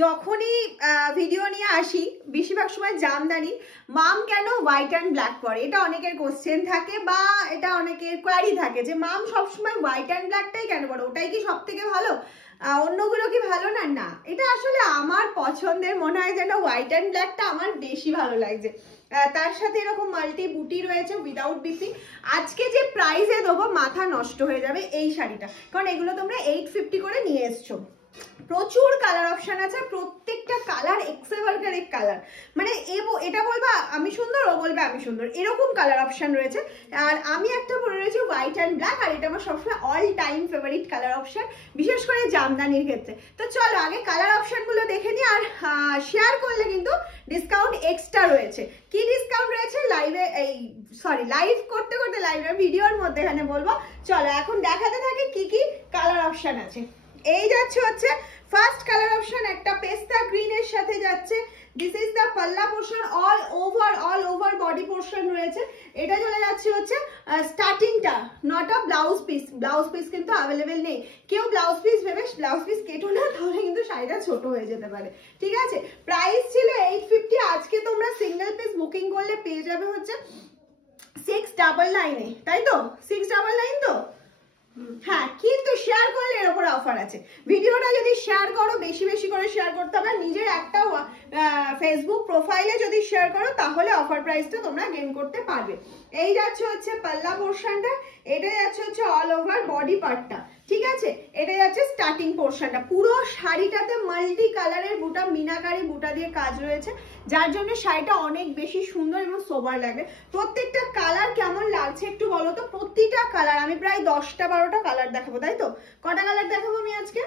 যখনই ভিডিও নিয়ে আসি বেশিরভাগ সময় জামদানি মাম কেন হোয়াইট অ্যান্ড ব্ল্যাক পরে, এটা অনেকের কোশ্চেন থাকে বা এটা অনেকের কোয়ারি থাকে যে মাম সবসময় হোয়াইট অ্যান্ড ব্ল্যাকটাই কেন পরে, ওটাই কি সব থেকে ভালো, অন্যগুলো কি ভালো না? না, এটা আসলে আমার পছন্দের, মনে হয় যেন হোয়াইট অ্যান্ড ব্ল্যাকটা আমার বেশি ভালো লাগছে। তার সাথে এরকম মাল্টি বুটি রয়েছে উইদাউট বিপি। আজকে যে প্রাইসে দেবো মাথা নষ্ট হয়ে যাবে এই শাড়িটা, কারণ এগুলো তোমরা 850 করে নিয়ে এসছো। প্রচুর কালার অপশন আছে, প্রত্যেকটা কালার এক্সেভালকারের কালার, মানে এটা বলবা আমি সুন্দর, ও বলবে আমি সুন্দর, এরকম কালার অপশন রয়েছে। আর আমি একটা পরে রয়েছি হোয়াইট অ্যান্ড ব্ল্যাক, আর এটা আমার সবসময় all time favourite colour option, বিশেষ করে জামদানির ক্ষেত্রে। তো চলো আগে কালার অপশনগুলো দেখে নিই, আর শেয়ার করলে কিন্তু ডিসকাউন্ট এক্সট্রা রয়েছে। কি ডিসকাউন্ট রয়েছে লাইভে, লাইভ করতে করতে লাইভের ভিডিওর মধ্যে এখানে বলবো। চলো এখন দেখাতে থাকি কি কি কালার অপশন আছে। এই যাচ্ছে হচ্ছে ফার্স্ট কালার অপশন, একটা পেস্তা গ্রিনের সাথে যাচ্ছে। দিস ইজ দ্য পাল্লা portion, all over body portion রয়েছে। এটা চলে যাচ্ছে হচ্ছে স্টার্টিংটা, not a blouse piece, blouse piece কিন্তু অ্যাভেলেবেল নেই। কেউ ব্লাউজ পিস ভেবে ব্লাউজ পিস কেটো না, তাহলে কিন্তু শাড়িটা ছোট হয়ে যেতে পারে। ঠিক আছে, প্রাইস ছিল 850, আজকে তোমরা সিঙ্গেল পিস বুকিং করলে পেয়ে যাবে হচ্ছে 699, তাই তো? 699 তো? হ্যাঁ, কিন্তু শেয়ার করলে এর উপর অফার আছে। ভিডিওটা যদি শেয়ার করো, বেশি বেশি করে শেয়ার করতে হবে, নিজের একটা ফেসবুক প্রোফাইলে যদি শেয়ার করো তাহলে অফার প্রাইসটা তোমরা গেইন করতে পারবে। এই যাচ্ছে হচ্ছে পাল্লা পোর্শনটা, এটা যাচ্ছে হচ্ছে অল ওভার বডি পার্টটা। ঠিক আছে, এটা যাচ্ছে স্টার্টিং পোর্শনটা। পুরো শাড়িটাতে মাল্টি কালারের বুটা, মিনাকারি বুটা দিয়ে কাজ রয়েছে, যার জন্য শাড়িটা অনেক বেশি সুন্দর এবং সোবার লাগে। প্রত্যেকটা কালার কেমন লাগছে একটু বলো তো? প্রতিটা কালার আমি প্রায় 10টা 12টা কালার দেখাবো, তাই তো? কটা কালার দেখাবো আমি আজকে?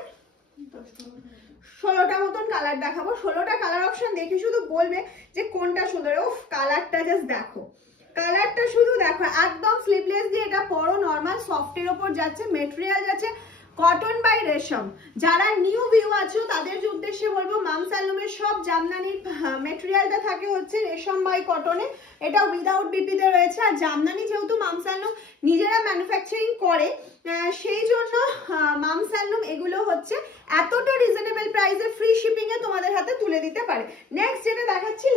16টা মতন কালার দেখাবো। 16টা কালার অপশন দেখে শুধু বলবে যে কোনটা সুন্দর। উফ, কালারটা জাস্ট দেখো, কালারটা শুধু দেখো। একদম স্লিভলেস দিয়ে এটা পরো, নর্মাল সফটের ওপর যাচ্ছে, মেটেরিয়াল যাচ্ছে কটন বাই রেশম। যারা নিউ ভিউ আছো তাদের উদ্দেশ্যে বলবো, মামস হ্যান্ডলুমের সব জামদানির মেটেরিয়ালটা থাকে হচ্ছে রেশম বাই কটনে, এটা উইদাউট বিপিতে রয়েছে। আর জামদানি যেহেতু মামস হ্যান্ডলুম নিজেরা ম্যানুফ্যাকচারিং করে, সেই জন্য মামস হ্যান্ডলুম এগুলো হচ্ছে এতটা রিজনেবল প্রাইসে ফ্রি শিপিং এ তোমাদের হাতে তুলে দিতে পারে। নেক্সট যেটা দেখাচ্ছি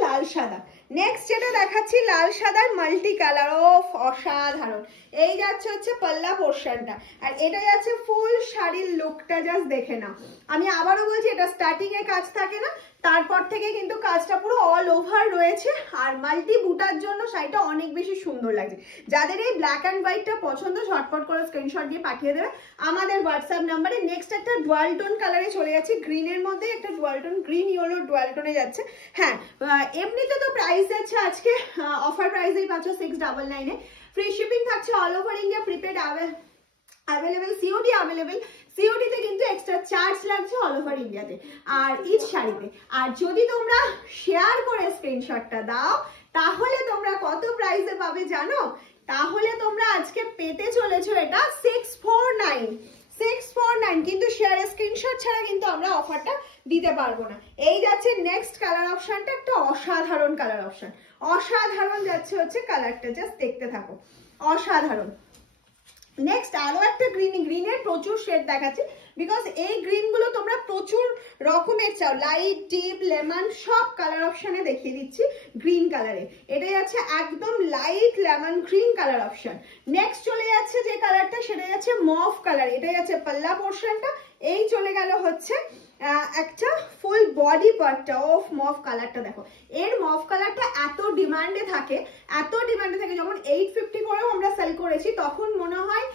লাল সাদার মাল্টি কালার, অফ অসাধারণ। এই যাচ্ছে হচ্ছে পাল্লা পোর্শনটা, আর এটা যাচ্ছে ফুল শাড়ির লুকটা, জাস্ট দেখে নাও। আমি আবারও বলছি, এটা স্টার্টিং এ কাজ থাকে না, তারপর থেকে কিন্তু কাজটা পুরো অল ওভার রয়েছে, আর মাল্টি বুটার জন্য শাড়িটা অনেক বেশি সুন্দর লাগছে। যাদের এই ব্ল্যাক অ্যান্ড হোয়াইটটা পছন্দ, ঝটপট করে স্ক্রিনশট দিয়ে পাঠিয়ে দেবে আমাদের হোয়াটসঅ্যাপ নাম্বারে। নেক্সট একটা ডুয়াল টোন কালারে চলে যাচ্ছে, গ্রিনের মধ্যে একটা dual tone, green yellow dual টোনে যাচ্ছে। হ্যাঁ, এমনিতে তো প্রাইস যাচ্ছে আজকে অফার প্রাইসেই পাচ্ছ 699 এ। ফ্রি শিপিং থাকছে all over India, prepaid available, COD available. সিওডিতে কিন্তু এক্সট্রা চার্জ লাগছে অল ওভার ইন্ডিয়াতে আর ইচ শাড়িতে। আর যদি তোমরা শেয়ার করে স্ক্রিনশটটা দাও তাহলে তোমরা কত প্রাইসে পাবে জানো? তাহলে তোমরা আজকে পেতে চলেছো এটা 649, কিন্তু শেয়ারের স্ক্রিনশট ছাড়া কিন্তু আমরা অফারটা দিতে পারবো না। এই যাচ্ছে নেক্সট কালার অপশনটা, একটা অসাধারণ কালার অপশন, অসাধারণ যাচ্ছে হচ্ছে কালারটা, জাস্ট দেখতে থাকো, অসাধারণ। নেক্সট আরো একটা গ্রিনের প্রচুর শেড দেখাচ্ছি, বিকজ এই গ্রিন গুলো তোমরা প্রচুর রকমের চাও, লাইট, ডিপ, লেমন, সব কালার অপশনে দেখিয়ে দিচ্ছি গ্রিন কালারে। এটা যাচ্ছে একদম light lemon green colour option. Next চলে যাচ্ছে যে কালারটা, সেটা যাচ্ছে মভ কালার। এটা যাচ্ছে পাল্লা পোর্শনটা, এই চলে গেল হচ্ছে একটা ফুল বডি পার্টটা। অফ মভ কালারটা দেখো, এর মভ কালারটা এত ডিমান্ডে থাকে, যখন 850 করেও আমরা সেল করেছি, তখন মনে হয়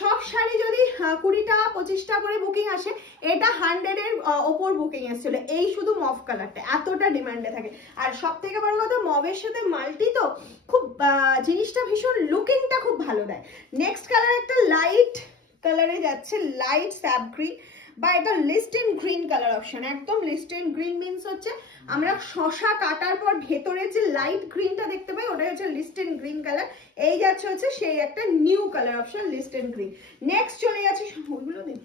সব শাড়ি যদি 20টা 25টা করে বুকিং আসে, এটা 100 এর ওপর বুকিং এসেছিল। এই শুধু মভ কালারটা এতটা ডিমান্ডে থাকে। আর সব থেকে বড় কথা, মভের সাথে মাল্টি তো খুব জিনিসটা ভীষণ লুকিংটা খুব ভালো দেয়। নেক্সট কালার একটা লাইট কালারে যাচ্ছে, লাইট স্যাপ গ্রিন বা এটা লিস্টেন গ্রিন কালার অপশন। একদম লিস্টেন গ্রিন মিন্স হচ্ছে আমরা শশা কাটার পর ভেতরে যে লাইট গ্রিনটা দেখতে পাই, ওটা হচ্ছে লিস্টেন গ্রিন কালার। এই যাচ্ছে হচ্ছে সেই একটা new colour option, listen green. Next চলে যাচ্ছে, ওইগুলো দিন।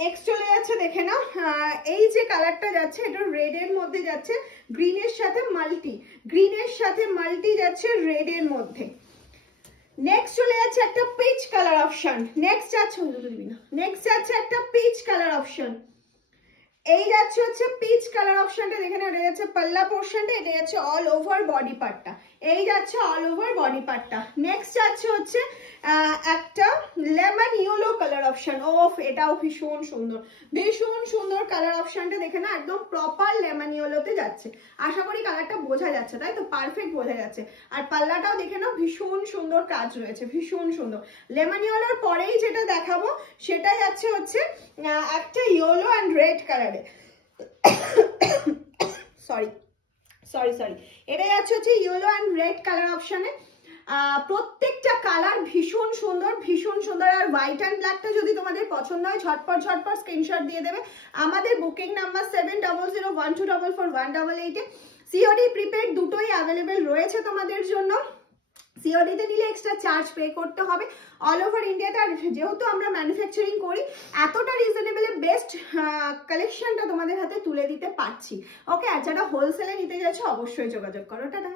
নেক্সট চলে যাচ্ছে দেখে নাও, এই যে কালারটা যাচ্ছে এটা রেড এর মধ্যে যাচ্ছে, গ্রিনের সাথে মাল্টি যাচ্ছে রেড এর মধ্যে। নেক্সট চলে যাচ্ছে একটা পিচ কালার অপশন, নেক্সট যাচ্ছে একটা পিচ কালার অপশন। এই যাচ্ছে হচ্ছে পিচ কালার অপশনটা, যেখানে এটা যাচ্ছে পাল্লা পোর্শনটা, এটা যাচ্ছে অল ওভার বডি পার্টটা, এই যাচ্ছে অল ওভার বডি পার্টটা। নেক্সট যাচ্ছে হচ্ছে একটা লেমন ইয়েলো কালার অপশন। ওফ, এটাও ভীষণ সুন্দর, ভীষণ সুন্দর কালার অপশনটা, দেখে না একদম প্রপার লেমন ইয়েলোতে যাচ্ছে। আশা করি কালারটা বোঝা যাচ্ছে, তাই তো? পারফেক্ট বোঝা যাচ্ছে। আর পাল্লাটাও দেখে নাও, ভীষণ সুন্দর কাজ রয়েছে, ভীষণ সুন্দর। লেমন ইয়েলোর পরেই যেটা দেখাবো সেটা যাচ্ছে হচ্ছে একটা ইয়েলো অ্যান্ড রেড কালারে, সরি সরি সরি, এটা যাচ্ছে হচ্ছে ইয়েলো অ্যান্ড রেড কালার অপশনে। প্রত্যেকটা কালার ভীষণ সুন্দর, ভীষণ সুন্দর। আর হোয়াইট অ্যান্ড ব্ল্যাকটা যদি তোমাদের পছন্দ হয় ঝটপট ঝটপট স্ক্রিনশট দিয়ে দেবে আমাদের বুকিং নাম্বার 7001244188 এ। সিওডি প্রিপেড দুটোই অ্যাভেলেবেল রয়েছে তোমাদের জন্য। সিওডিতে নিলে এক্সট্রা চার্জ পে করতে হবে অল ওভার ইন্ডিয়াতে। আর যেহেতু আমরা ম্যানুফ্যাকচারিং করি, এতটা রিজনেবলে বেস্ট কালেকশনটা তোমাদের হাতে তুলে দিতে পারছি। ওকে, আর যারা হোলসেলে নিতে যাচ্ছে অবশ্যই যোগাযোগ করো। টাটা।